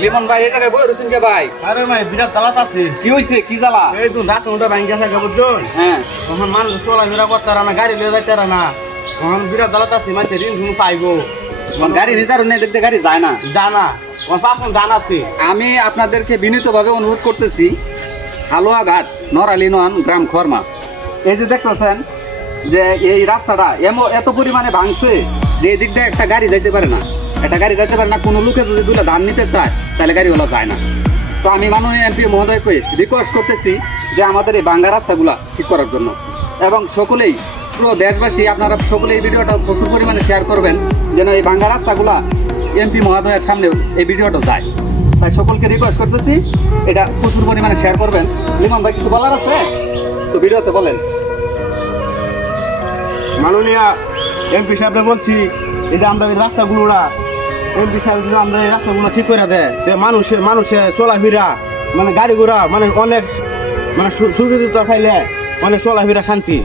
লিমন ভাই এই জায়গায় বই রয়েছেন কে ভাই? আরে ভাই বিরাট জ্বালাত আছে। কি হয়েছে, কি জ্বালা? এই তো রাত ওটা ভাঙি গেছে বুঝছেন? হ্যাঁ, তখন মানুষ চলাফেরা করতে না, গাড়ি লিয়ে যাইতে না, তখন বিরাট জ্বালাত আছে। মানুষের ঋণ শুনে পাইবো গাড়ি নির্ধারণ নেই, দেখতে গাড়ি যায় না। জানা আমার পাঁচজন জান আছে। আমি আপনাদেরকে বিনীতভাবে অনুরোধ করতেছি, হালুয়াঘাট নরালী নন গ্রাম খরমা, এই যে দেখতেছেন যে এই রাস্তাটা এত পরিমাণে ভাঙছে যে এই দিক দিয়ে একটা গাড়ি যাইতে পারে না, একটা গাড়ি যাইতে পারে না। কোনো লোকে যদি দুটো ধান নিতে চায় তাহলে গাড়িগুলো যায় না। তো আমি মাননীয় এমপি মহোদয়কে রিকোয়েস্ট করতেছি যে আমাদের এই ভাঙ্গা রাস্তাগুলো ঠিক করার জন্য, এবং সকলেই পুরো দেশবাসী আপনারা সকলে এই ভিডিওটা প্রচুর পরিমাণে শেয়ার করবেন যেন এই ভাঙ্গা রাস্তাগুলা এমপি মহোদয়ের সামনে এই ভিডিওটা যায়। তাই সকলকে রিকোয়েস্ট করতেছি এটা প্রচুর পরিমাণে শেয়ার করবেন। লিমন ভাই কিছু বলার আছে তো ভিডিওতে বলেন। মাননীয় এমপি সাহেবরে বলছি, এই যে আমরা এই রাস্তাগুলোরা এমপি সাহেব যদি আমরা এই রাস্তাগুলো ঠিক করে দেয়, মানুষে চলাফেরা মানে গাড়ি ঘোড়া মানে অনেক মানে সুবিধা পাইলে অনেক চলাফেরা শান্তি।